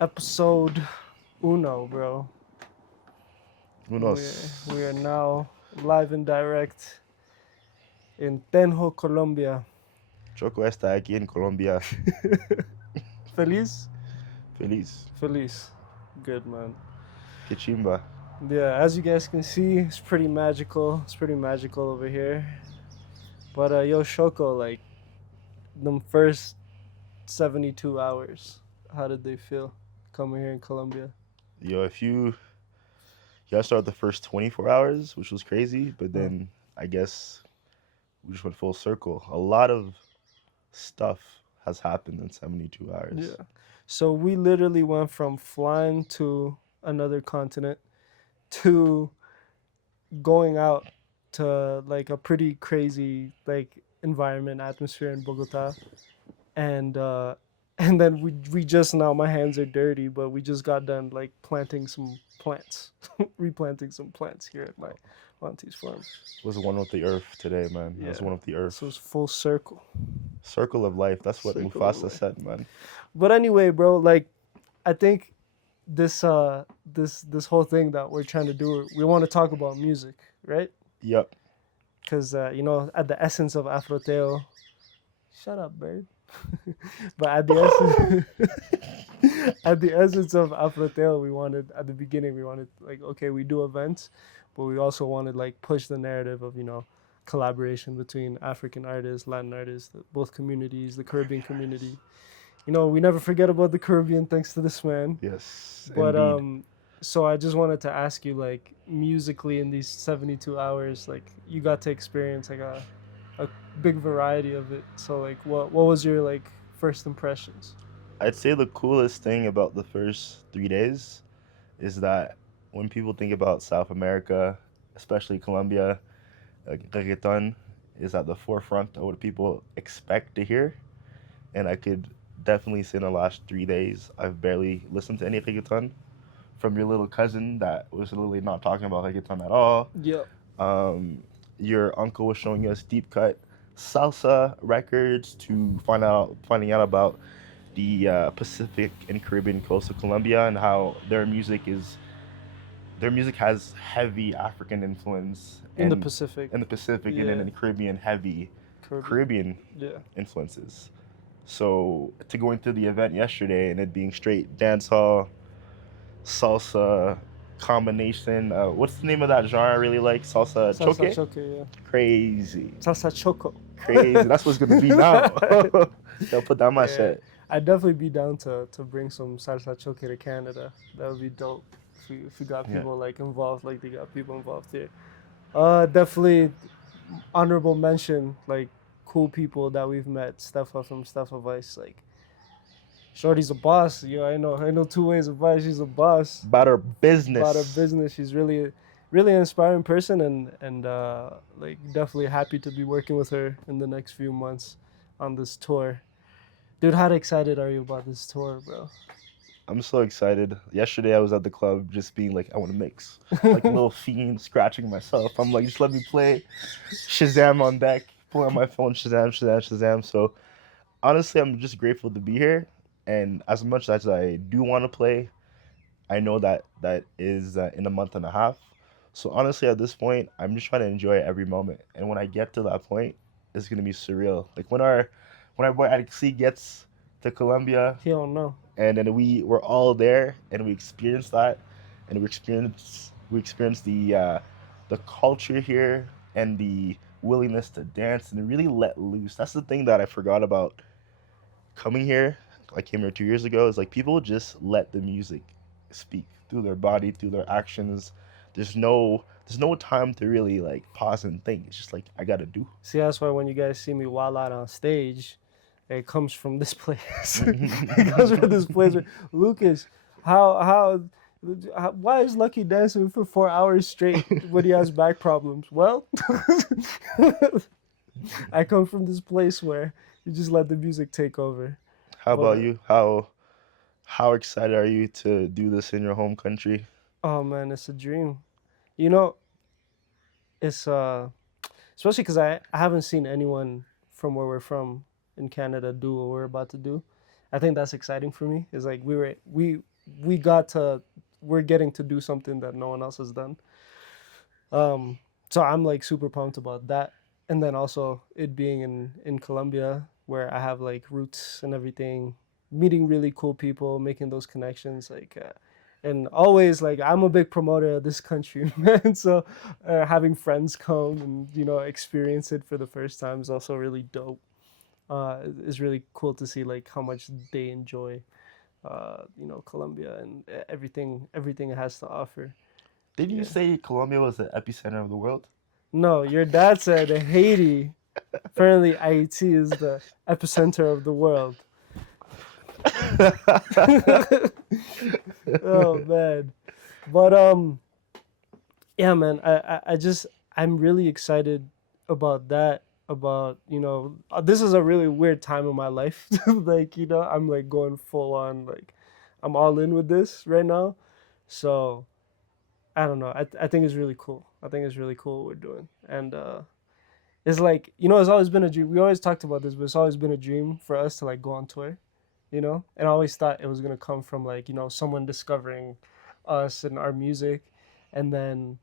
Episode uno, bro. We Unos. we are now live and direct in Tenjo, Colombia. Choco está aquí en Colombia. Feliz? Feliz. Feliz. Good, man. Que chimba. Yeah, as you guys can see, it's pretty magical. It's pretty magical over here. But yo, Shoko, like them first 72 hours, how did they feel coming here in Colombia? Yo, if you gotta start the first 24 hours, which was crazy, but Huh. then I guess we just went full circle. A lot of stuff has happened in 72 hours. Yeah. So we literally went from flying to another continent to going out to like a pretty crazy like environment atmosphere in Bogota, and and then we just now, my hands are dirty, but we just got done like planting some plants, replanting some plants here at my auntie's farm. Was one with the earth today, man. I was Yeah, one with the so it's earth. full circle. Circle of life. That's what Circle of Mufasa life. said, man. But anyway, bro, like I think this whole thing that we're trying to do, we want to talk about music, right? Yep. Because at the essence of Afroteo, shut up, bird. But at the essence, at the essence of Afroteo, we wanted at the beginning, we wanted like, okay, we do events, but we also wanted like push the narrative of collaboration between African artists, Latin artists, both communities, the Caribbean community. We never forget about the Caribbean thanks to this man. Yes, But indeed. so I just wanted to ask you, like, musically in these 72 hours, like, you got to experience like a big variety of it. So like, what was your like first impressions? I'd say the coolest thing about the first 3 days is that when people think about South America, especially Colombia, reggaeton is at the forefront of what people expect to hear. And I could definitely say in the last 3 days, I've barely listened to any reggaeton from your little cousin that was literally not talking about reggaeton at all. Yeah. Um, your uncle was showing us deep cut salsa records to finding out about the Pacific and Caribbean coast of Colombia and how their music has heavy African influence In the and Pacific. in the Pacific and Yeah. in the Caribbean heavy Caribbean. Caribbean Yeah. influences. So to going through the event yesterday and it being straight dancehall, salsa combination. What's the name of that genre I really like? Salsa Salsa choque? choque, yeah. Crazy. Salsa choco. Crazy. That's what's gonna be now. They'll put that on my Yeah. set. I'd definitely be down to bring some salsa choque to Canada. That would be dope. If we got Yeah. people like involved, like they got people involved here. Definitely honorable mention, like cool people that we've met. Steffa from Steffa Vice, like Shorty's a boss. I know two ways of Vice. She's a boss. About her About her business. business. She's really an inspiring person, and like definitely happy to be working with her in the next few months on this tour. Dude, how excited are you about this tour, bro? I'm so excited. Yesterday I was at the club just being like, I want to mix. Like a little fiend scratching myself. I'm like, just let me play. Shazam on deck. Pull out my phone, Shazam, Shazam, Shazam. So honestly, I'm just grateful to be here. And as much as I do want to play, I know that that is in a month and a half. So honestly, at this point, I'm just trying to enjoy every moment. And when I get to that point, it's gonna be surreal. Like when our boy Alexi gets to Colombia, He don't know. and then we were all there, and we experienced that, and we experienced the culture here and the willingness to dance and really let loose. That's the thing that I forgot about coming here. I came here 2 years ago. Is like people just let the music speak through their body, through their actions. There's no time to really like pause and think. It's just like I gotta do. See, that's why when you guys see me wild out on stage, it comes from this place. It comes from this place. Lucas, why is Lucky dancing for 4 hours straight when he has back problems? Well, I come from this place where you just let the music take over. How about But you? How excited are you to do this in your home country? oh man, it's a dream. You know, it's especially because I haven't seen anyone from where we're from in Canada do what we're about to do. I think that's exciting for me. Is like we we're getting to do something that no one else has done. So I'm like super pumped about that. And then also it being in Colombia where I have like roots and everything, meeting really cool people, making those connections, and always like I'm a big promoter of this country, man. So having friends come and experience it for the first time is also really dope. It's really cool to see like how much they enjoy, Colombia and everything it has to offer. Didn't you Yeah. say Colombia was the epicenter of the world? No, your dad said Haiti. Apparently, Haiti is the epicenter of the world. Oh man, but yeah, man. I'm really excited about that. About this is a really weird time in my life. Like I'm like going full on like I'm all in with this right now. So I don't know. I think it's really cool. I think it's really cool what we're doing, and it's like it's always been a dream. We always talked about this, but it's always been a dream for us to like go on tour, and I always thought it was gonna come from like someone discovering us and our music, and then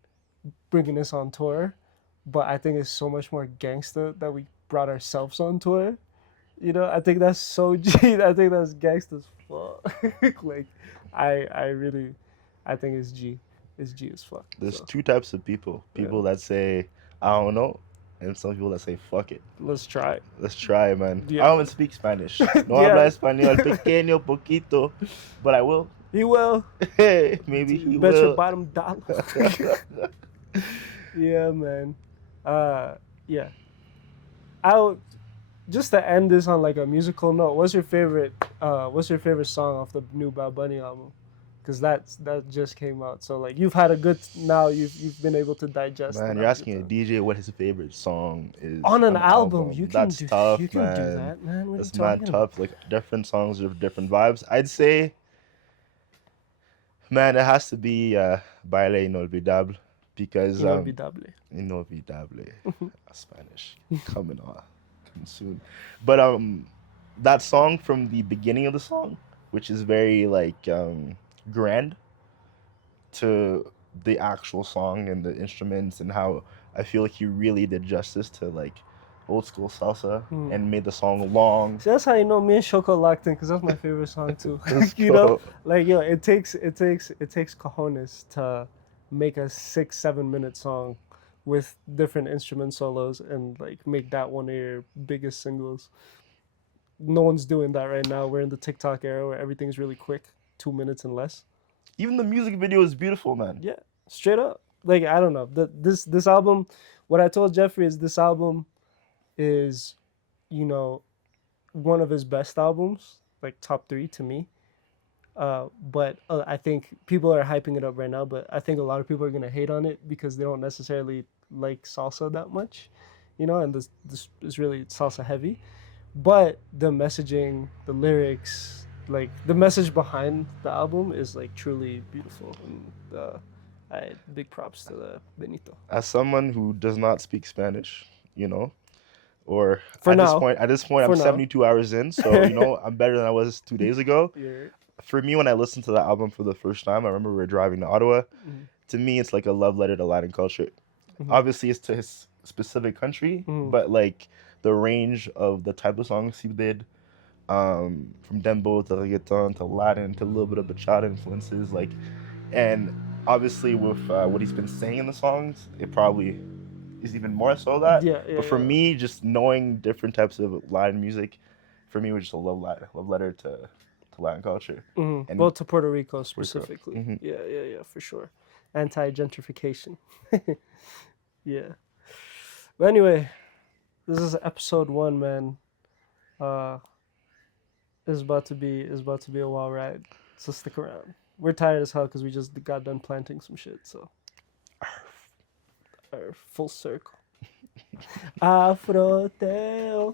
bringing us on tour. But I think it's so much more gangsta that we brought ourselves on tour. I think that's so G. I think that's gangsta as fuck. Like, I really, I think it's G. It's G as fuck. There's So two types of people. yeah, People that say, I don't know, and some people that say, fuck it. let's try. Let's try it, man. I Yeah, don't even speak Spanish. No habla yeah. español, pequeño, poquito. But I will. He will. Hey, maybe he Bet your will. bottom dollar. Yeah, man. Yeah. I would, just to end this on like a musical note. What's your favorite song off the new Bad Bunny album? Because that just came out. So like you've had a good now. You've been able to digest Man, it. you're asking a DJ what his favorite song is On an on the album. You can That's do tough, you can man. do that, man. What are you That's mad talking tough. Like different songs have different vibes. I'd say, man, it has to be Baile Inolvidable because Inolvidable. Inolvidable, Spanish coming soon. But that song from the beginning of the song, which is very like grand, to the actual song and the instruments and how I feel like he really did justice to like old school salsa and made the song long. See, that's how you know me and Shoko locked in, because that's my favorite song too. Let's Like, go. yo, it takes cojones to make a 6-7 minute song with different instrument solos and like make that one of your biggest singles. No one's doing that right now. We're in the TikTok era where everything's really quick, 2 minutes and less. Even the music video is beautiful, man. Yeah, straight up. Like I don't know. This album, what I told Jeffrey is this album is, you know, one of his best albums, like top 3 to me. But I think people are hyping it up right now, but I think a lot of people are gonna hate on it because they don't necessarily like salsa that much, and this is really salsa heavy. But the messaging, the lyrics, like the message behind the album is like truly beautiful. And big props to the Benito. As someone who does not speak Spanish, or For at now, this point, I'm for now. 72 hours in, so I'm better than I was 2 days ago. Yeah. For me, when I listened to the album for the first time, I remember we were driving to Ottawa. Mhm. To me, it's like a love letter to Latin culture. Mhm. Obviously, it's to his specific country, Mhm. but like the range of the type of songs he did, from dembow to reggaeton to Latin to a little bit of bachata influences, like, and obviously with what he's been saying in the songs, it probably is even more so that. Yeah, But for yeah. me, just knowing different types of Latin music, for me, was just a love letter to Latin culture. Mm-hmm. And Well, to Puerto Rico specifically. Mhm. Yeah, for sure. Anti-gentrification. Yeah. But anyway, this is episode 1, man. It's about to be a wild ride. So stick around. We're tired as hell because we just got done planting some shit. So, our full circle. Afroteo.